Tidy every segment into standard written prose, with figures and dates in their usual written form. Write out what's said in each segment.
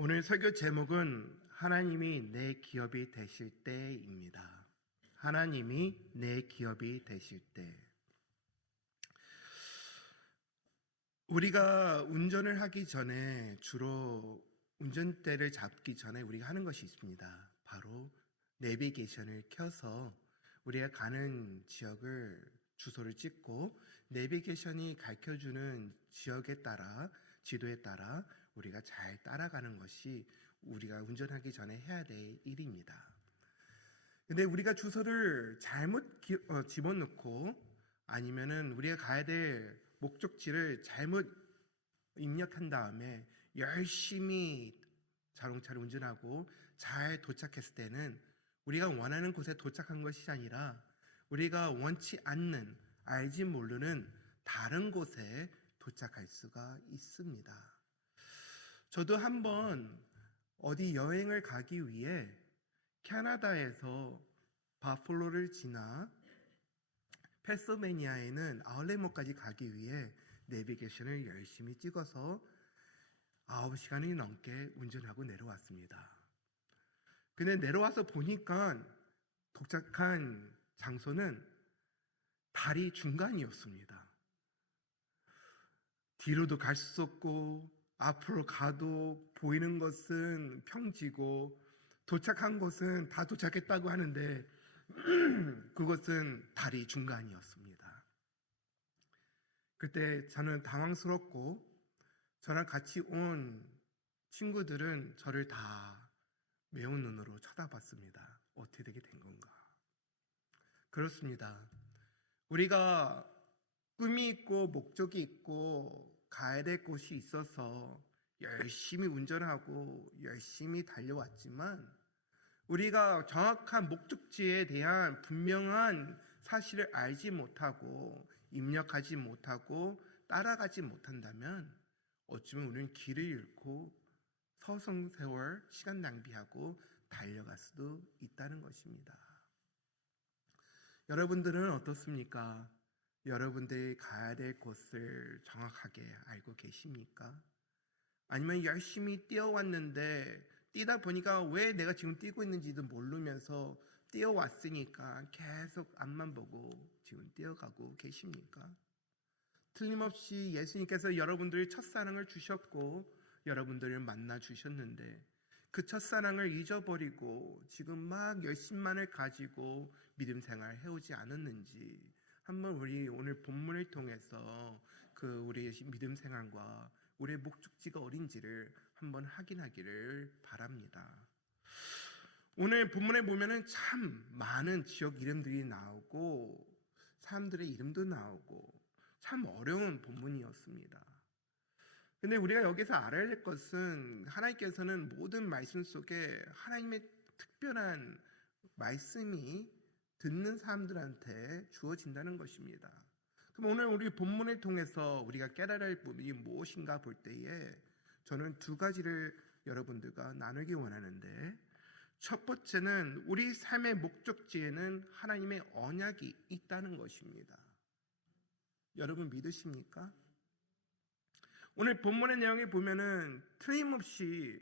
오늘 설교 제목은 하나님이 내 기업이 되실 때입니다. 하나님이 내 기업이 되실 때. 우리가 운전을 하기 전에 주로 운전대를 잡기 전에 우리가 하는 것이 있습니다. 바로 내비게이션을 켜서 우리가 가는 지역을 주소를 찍고 내비게이션이 가르쳐주는 지역에 따라 지도에 따라 우리가 잘 따라가는 것이 우리가 운전하기 전에 해야 될 일입니다. 근데 우리가 주소를 잘못 집어넣고 아니면은 우리가 가야 될 목적지를 잘못 입력한 다음에 열심히 자동차를 운전하고 잘 도착했을 때는 우리가 원하는 곳에 도착한 것이 아니라 우리가 원치 않는 알지 모르는 다른 곳에 도착할 수가 있습니다. 저도 한번 어디 여행을 가기 위해 캐나다에서 바플로를 지나 펜실베니아에는 아울렛몰까지 가기 위해 내비게이션을 열심히 찍어서 9시간이 넘게 운전하고 내려왔습니다. 근데 내려와서 보니까 도착한 장소는 다리 중간이었습니다. 뒤로도 갈 수 없고 앞으로 가도 보이는 것은 평지고 도착한 곳은 다 도착했다고 하는데 그것은 다리 중간이었습니다. 그때 저는 당황스럽고 저랑 같이 온 친구들은 저를 다 매운 눈으로 쳐다봤습니다. 어떻게 되게 된 건가? 그렇습니다. 우리가 꿈이 있고 목적이 있고 가야 될 곳이 있어서 열심히 운전하고 열심히 달려왔지만 우리가 정확한 목적지에 대한 분명한 사실을 알지 못하고 입력하지 못하고 따라가지 못한다면 어쩌면 우리는 길을 잃고 서성세월 시간 낭비하고 달려갈 수도 있다는 것입니다. 여러분들은 어떻습니까? 여러분들이 가야 될 곳을 정확하게 알고 계십니까? 아니면 열심히 뛰어왔는데 뛰다 보니까 왜 내가 지금 뛰고 있는지도 모르면서 뛰어왔으니까 계속 앞만 보고 지금 뛰어가고 계십니까? 틀림없이 예수님께서 여러분들의 첫사랑을 주셨고 여러분들을 만나 주셨는데 그 첫사랑을 잊어버리고 지금 막 열심만을 가지고 믿음 생활 해오지 않았는지 한번 우리 오늘 본문을 통해서 그 우리의 믿음 생활과 우리의 목적지가 어딘지를 한번 확인하기를 바랍니다. 오늘 본문에 보면은 참 많은 지역 이름들이 나오고 사람들의 이름도 나오고 참 어려운 본문이었습니다. 근데 우리가 여기서 알아야 될 것은 하나님께서는 모든 말씀 속에 하나님의 특별한 말씀이 듣는 사람들한테 주어진다는 것입니다. 그럼 오늘 우리 본문을 통해서 우리가 깨달아야 할 부분이 무엇인가 볼 때에 저는 두 가지를 여러분들과 나누기 원하는데 첫 번째는 우리 삶의 목적지에는 하나님의 언약이 있다는 것입니다. 여러분 믿으십니까? 오늘 본문의 내용에 보면은 틀림없이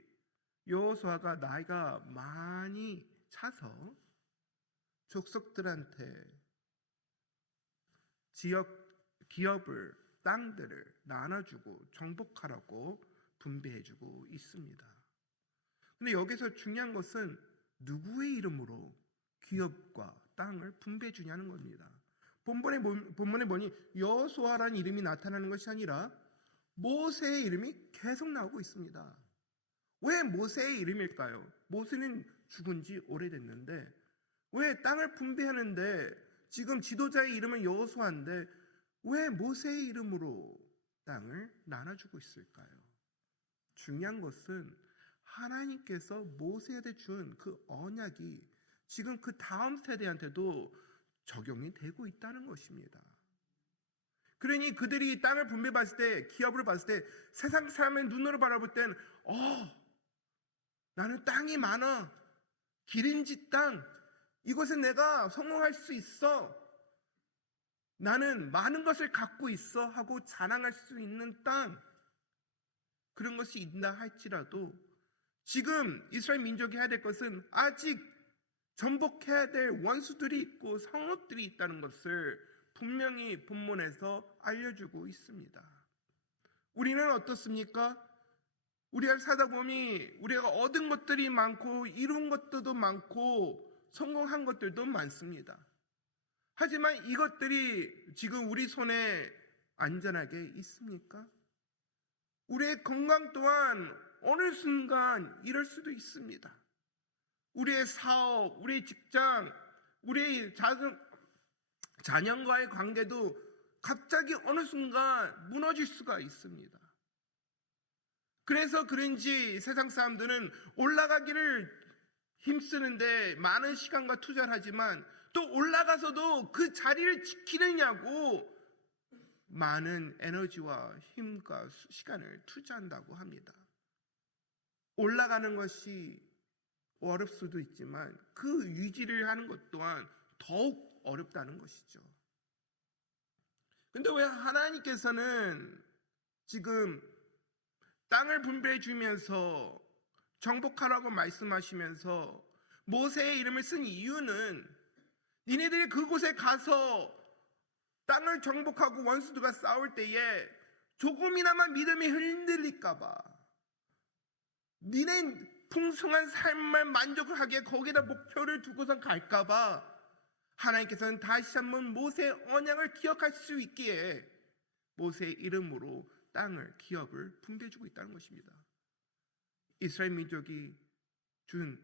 여호수아가 나이가 많이 차서 족속들한테 기업을 땅들을 나눠주고 정복하라고 분배해주고 있습니다. 근데 여기서 중요한 것은 누구의 이름으로 기업과 땅을 분배해 주냐는 겁니다. 본문에 보니 여호수아라는 이름이 나타나는 것이 아니라 모세의 이름이 계속 나오고 있습니다. 왜 모세의 이름일까요? 모세는 죽은 지 오래됐는데 왜 땅을 분배하는데 지금 지도자의 이름은 여호수아인데 왜 모세의 이름으로 땅을 나눠주고 있을까요? 중요한 것은 하나님께서 모세한테 준 그 언약이 지금 그 다음 세대한테도 적용이 되고 있다는 것입니다. 그러니 그들이 땅을 분배받을 때, 기업을 받을 때 세상 사람의 눈으로 바라볼 땐 나는 땅이 많아. 기름지 땅. 이곳에 내가 성공할 수 있어. 나는 많은 것을 갖고 있어 하고 자랑할 수 있는 땅. 그런 것이 있나 할지라도 지금 이스라엘 민족이 해야 될 것은 아직 전복해야 될 원수들이 있고 성읍들이 있다는 것을 분명히 본문에서 알려주고 있습니다. 우리는 어떻습니까? 우리가 살다 보니 우리가 얻은 것들이 많고 이룬 것들도 많고 성공한 것들도 많습니다. 하지만 이것들이 지금 우리 손에 안전하게 있습니까? 우리의 건강 또한 어느 순간 잃을 수도 있습니다. 우리의 사업, 우리의 직장, 우리의 자녀과의 관계도 갑자기 어느 순간 무너질 수가 있습니다. 그래서 그런지 세상 사람들은 올라가기를 힘쓰는데 많은 시간과 투자를 하지만 또 올라가서도 그 자리를 지키느냐고 많은 에너지와 힘과 시간을 투자한다고 합니다. 올라가는 것이 어렵을 수도 있지만 그 유지를 하는 것 또한 더욱 어렵다는 것이죠. 근데 왜 하나님께서는 지금 땅을 분배해 주면서 정복하라고 말씀하시면서 모세의 이름을 쓴 이유는 니네들이 그곳에 가서 땅을 정복하고 원수들과 싸울 때에 조금이나마 믿음이 흔들릴까 봐, 니네 풍성한 삶을 만족을 하기에 거기다 목표를 두고선 갈까 봐 하나님께서는 다시 한번 모세의 언약을 기억할 수 있기에 모세의 이름으로 땅을 기업을 분배해주고 있다는 것입니다. 이스라엘 민족이 준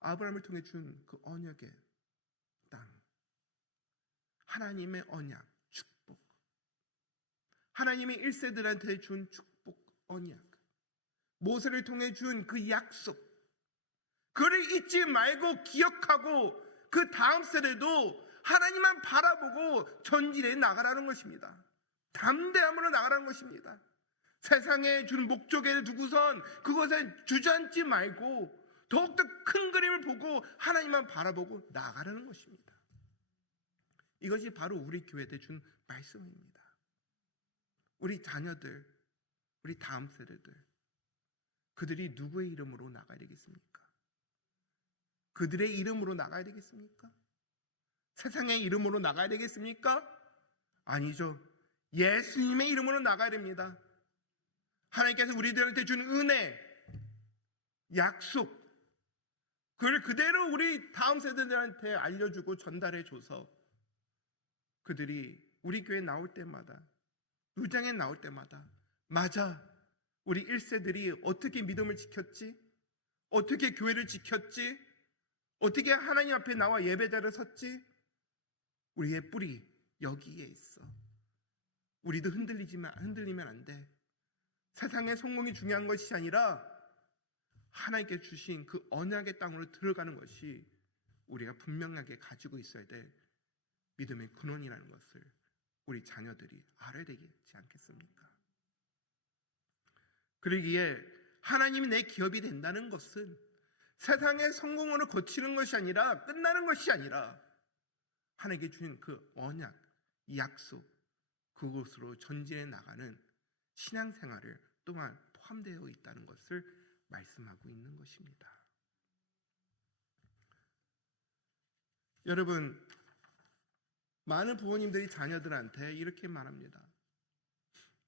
아브라함을 통해 준 그 언약의 땅, 하나님의 언약, 축복, 하나님의 1세들한테 준 축복, 언약, 모세를 통해 준 그 약속, 그를 잊지 말고 기억하고 그 다음 세대도 하나님만 바라보고 전진해 나가라는 것입니다. 담대함으로 나가라는 것입니다. 세상에 준 목적에 두고선 그것에 주저앉지 말고 더욱더 큰 그림을 보고 하나님만 바라보고 나가라는 것입니다. 이것이 바로 우리 교회에 준 말씀입니다. 우리 자녀들, 우리 다음 세대들, 그들이 누구의 이름으로 나가야 되겠습니까? 그들의 이름으로 나가야 되겠습니까? 세상의 이름으로 나가야 되겠습니까? 아니죠. 예수님의 이름으로 나가야 됩니다. 하나님께서 우리들한테 준 은혜, 약속, 그걸 그대로 우리 다음 세대들한테 알려주고 전달해줘서 그들이 우리 교회에 나올 때마다, 누장에 나올 때마다, 맞아, 우리 1세들이 어떻게 믿음을 지켰지? 어떻게 교회를 지켰지? 어떻게 하나님 앞에 나와 예배자를 섰지? 우리의 뿌리 여기에 있어. 우리도 흔들리면 안 돼. 세상의 성공이 중요한 것이 아니라 하나님께 주신 그 언약의 땅으로 들어가는 것이 우리가 분명하게 가지고 있어야 될 믿음의 근원이라는 것을 우리 자녀들이 알아야 되지 않겠습니까? 그러기에 하나님이 내 기업이 된다는 것은 세상의 성공으로 거치는 것이 아니라, 끝나는 것이 아니라 하나님께 주신 그 언약, 약속, 그곳으로 전진해 나가는 신앙생활을 또한 포함되어 있다는 것을 말씀하고 있는 것입니다. 여러분, 많은 부모님들이 자녀들한테 이렇게 말합니다.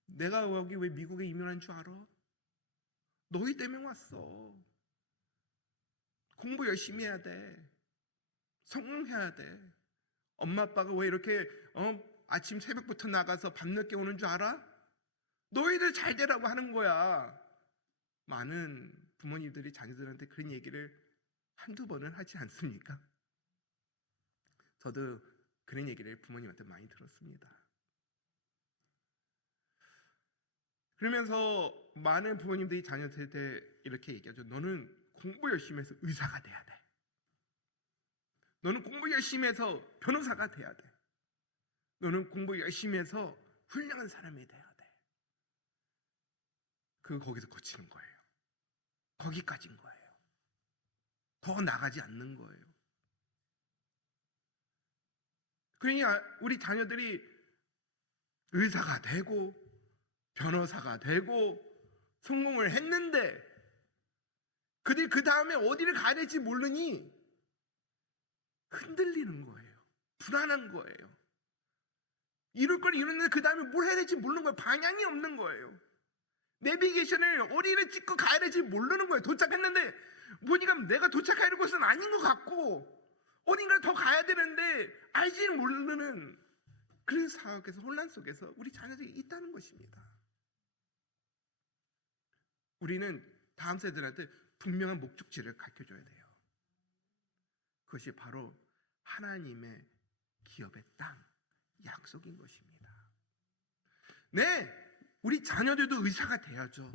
내가 여기 왜 미국에 이민한 줄 알아? 너희 때문에 왔어. 공부 열심히 해야 돼. 성공해야 돼. 엄마 아빠가 왜 이렇게 아침 새벽부터 나가서 밤늦게 오는 줄 알아? 너희들 잘 되라고 하는 거야. 많은 부모님들이 자녀들한테 그런 얘기를 한두 번은 하지 않습니까? 저도 그런 얘기를 부모님한테 많이 들었습니다. 그러면서 많은 부모님들이 자녀들한테 이렇게 얘기하죠. 너는 공부 열심히 해서 의사가 돼야 돼. 너는 공부 열심히 해서 변호사가 돼야 돼. 너는 공부 열심히 해서 훌륭한 사람이 돼야 돼. 거기서 거치는 거예요. 거기까지인 거예요. 더 나가지 않는 거예요. 그러니까 우리 자녀들이 의사가 되고 변호사가 되고 성공을 했는데 그들이 그 다음에 어디를 가야 될지 모르니 흔들리는 거예요. 불안한 거예요. 이룰 걸 이루는데 그 다음에 뭘 해야 될지 모르는 거예요. 방향이 없는 거예요. 내비게이션을 어디를 찍고 가야 될지 모르는 거예요. 도착했는데 보니까 내가 도착해야 할 곳은 아닌 것 같고 어딘가 더 가야 되는데 알지 모르는 그런 상황에서 혼란 속에서 우리 자녀들이 있다는 것입니다. 우리는 다음 세대들한테 분명한 목적지를 가르쳐줘야 돼요. 그것이 바로 하나님의 기업의 땅, 약속인 것입니다. 네, 우리 자녀들도 의사가 돼야죠.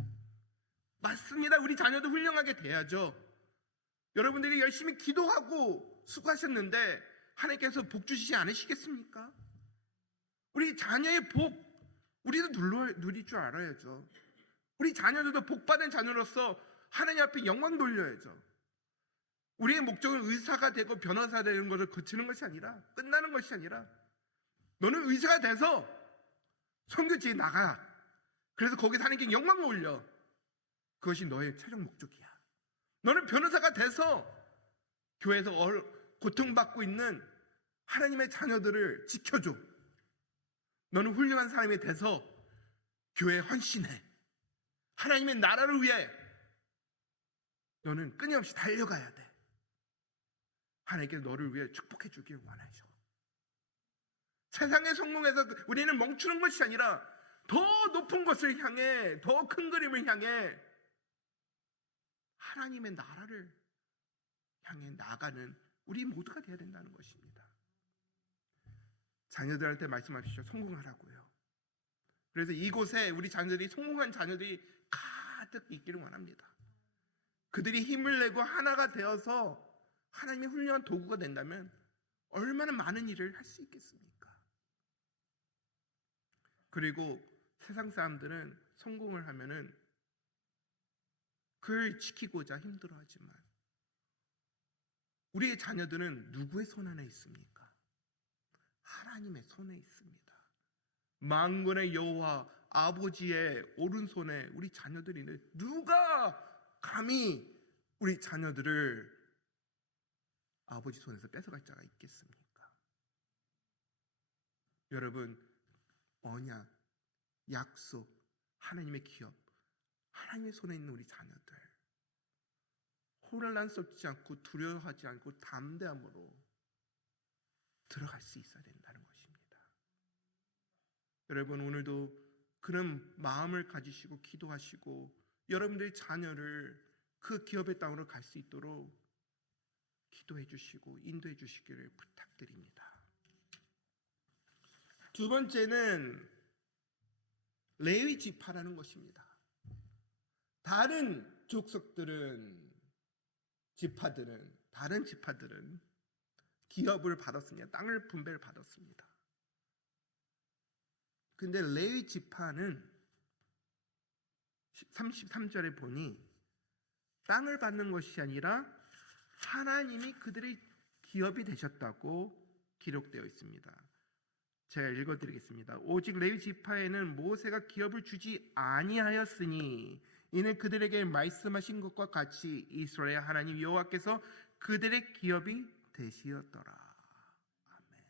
맞습니다. 우리 자녀도 훌륭하게 돼야죠. 여러분들이 열심히 기도하고 수고하셨는데 하나님께서 복 주시지 않으시겠습니까? 우리 자녀의 복 우리도 누릴 줄 알아야죠. 우리 자녀들도 복받은 자녀로서 하나님 앞에 영광 돌려야죠. 우리의 목적은 의사가 되고 변호사 되는 것을 거치는 것이 아니라, 끝나는 것이 아니라, 너는 의사가 돼서 선교지에 나가. 그래서 거기서 하나님께 영광을 올려. 그것이 너의 최종 목적이야. 너는 변호사가 돼서 교회에서 고통받고 있는 하나님의 자녀들을 지켜줘. 너는 훌륭한 사람이 돼서 교회에 헌신해. 하나님의 나라를 위해 너는 끊임없이 달려가야 돼. 하나님께서 너를 위해 축복해 주길 원하죠. 세상의 성공에서 우리는 멈추는 것이 아니라 더 높은 것을 향해, 더 큰 그림을 향해 하나님의 나라를 향해 나가는 우리 모두가 되어야 된다는 것입니다. 자녀들한테 말씀하십시오. 성공하라고요. 그래서 이곳에 우리 자녀들이, 성공한 자녀들이 가득 있기를 원합니다. 그들이 힘을 내고 하나가 되어서 하나님의 훌륭한 도구가 된다면 얼마나 많은 일을 할 수 있겠습니까? 그리고 세상 사람들은 성공을 하면은 그를 지키고자 힘들어하지만 우리의 자녀들은 누구의 손 안에 있습니까? 하나님의 손에 있습니다. 만군의 여호와 아버지의 오른손에 우리 자녀들이 있는데 누가 감히 우리 자녀들을 아버지 손에서 뺏어갈 자가 있겠습니까? 여러분, 언약, 약속, 하나님의 기업, 하나님의 손에 있는 우리 자녀들, 혼란스럽지 않고 두려워하지 않고 담대함으로 들어갈 수 있어야 된다는 것입니다. 여러분, 오늘도 그런 마음을 가지시고 기도하시고 여러분들의 자녀를 그 기업의 땅으로 갈 수 있도록 기도해 주시고 인도해 주시기를 부탁드립니다. 두 번째는 레위 지파라는 것입니다. 다른 족속들은, 다른 지파들은 기업을 받았습니다. 땅을 분배를 받았습니다. 근데 레위 지파는 33절에 보니 땅을 받는 것이 아니라 하나님이 그들의 기업이 되셨다고 기록되어 있습니다. 제가 읽어드리겠습니다. 오직 레위 지파에는 모세가 기업을 주지 아니하였으니 이는 그들에게 말씀하신 것과 같이 이스라엘 하나님 여호와께서 그들의 기업이 되시었더라. 아멘.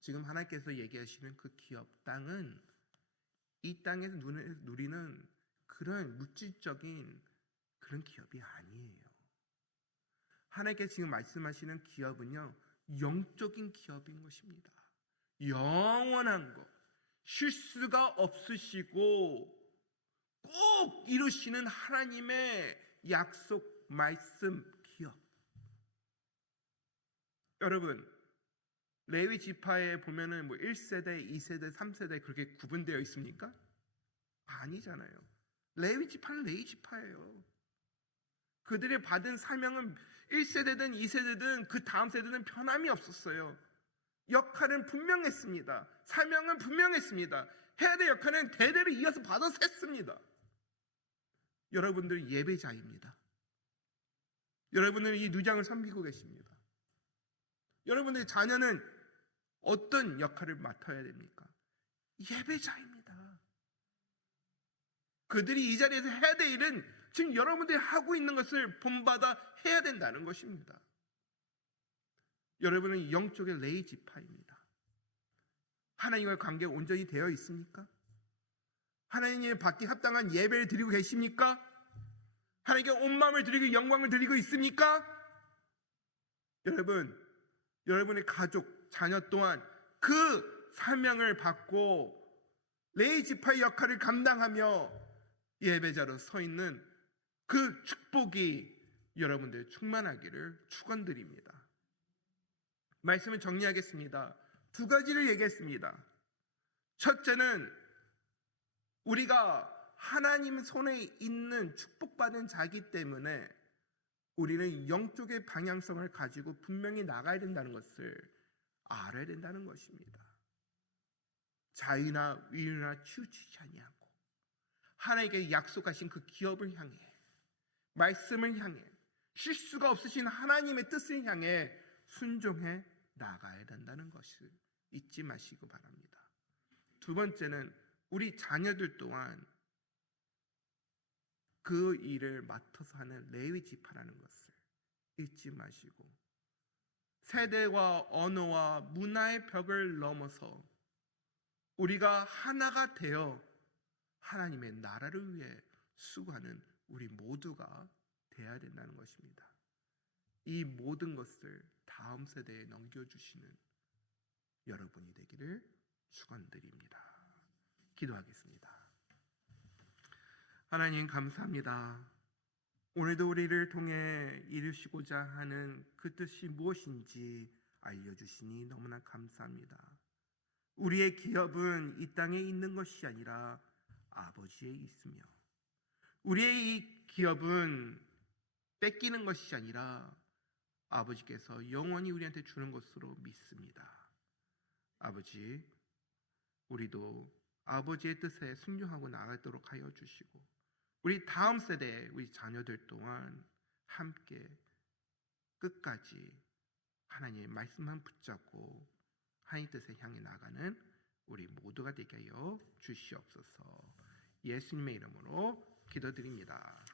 지금 하나님께서 얘기하시는 그 기업 땅은 이 땅에서 누리는 그런 물질적인 그런 기업이 아니에요. 하나님께서 지금 말씀하시는 기업은요, 영적인 기업인 것입니다. 영원한 것, 실수가 없으시고 꼭 이루시는 하나님의 약속, 말씀, 기업. 여러분, 레위 지파에 보면은 1세대, 2세대, 3세대 그렇게 구분되어 있습니까? 아니잖아요. 레위 지파는 레위 지파예요. 그들이 받은 사명은 1세대든 2세대든 그 다음 세대는 변함이 없었어요. 역할은 분명했습니다. 사명은 분명했습니다. 해야 될 역할은 대대로 이어서 받아서 했습니다. 여러분들은 예배자입니다. 여러분들은 이 누장을 섬기고 계십니다. 여러분들의 자녀는 어떤 역할을 맡아야 됩니까? 예배자입니다. 그들이 이 자리에서 해야 될 일은 지금 여러분들이 하고 있는 것을 본받아 해야 된다는 것입니다. 여러분은 영적의 레이지파입니다. 하나님과의 관계가 온전히 되어 있습니까? 하나님의 받기 합당한 예배를 드리고 계십니까? 하나님께 온 마음을 드리고 영광을 드리고 있습니까? 여러분, 여러분의 가족, 자녀 또한 그 사명을 받고 레이지파의 역할을 감당하며 예배자로 서 있는 그 축복이 여러분들 충만하기를 축원드립니다. 말씀을 정리하겠습니다. 두 가지를 얘기했습니다. 첫째는 우리가 하나님 손에 있는 축복받은 자기 때문에 우리는 영적의 방향성을 가지고 분명히 나가야 된다는 것을 알아야 된다는 것입니다. 자유나 위유나 치우치지 아니하고 하나님께 약속하신 그 기업을 향해, 말씀을 향해, 실수가 없으신 하나님의 뜻을 향해 순종해 나가야 된다는 것을 잊지 마시고 바랍니다. 두 번째는 우리 자녀들 또한 그 일을 맡아서 하는 레위 지파라는 것을 잊지 마시고 세대와 언어와 문화의 벽을 넘어서 우리가 하나가 되어 하나님의 나라를 위해 수고하는 우리 모두가 되어야 된다는 것입니다. 이 모든 것을 다음 세대에 넘겨주시는 여러분이 되기를 축원드립니다. 기도하겠습니다. 하나님 감사합니다. 오늘도 우리를 통해 이루시고자 하는 그 뜻이 무엇인지 알려주시니 너무나 감사합니다. 우리의 기업은 이 땅에 있는 것이 아니라 아버지에 있으며 우리의 이 기업은 뺏기는 것이 아니라 아버지께서 영원히 우리한테 주는 것으로 믿습니다. 아버지, 우리도 아버지의 뜻에 순종하고 나가도록 하여 주시고 우리 다음 세대 우리 자녀들 또한 함께 끝까지 하나님의 말씀만 붙잡고 하나님 뜻에 향해 나가는 우리 모두가 되게 하여 주시옵소서. 예수님의 이름으로 기도드립니다.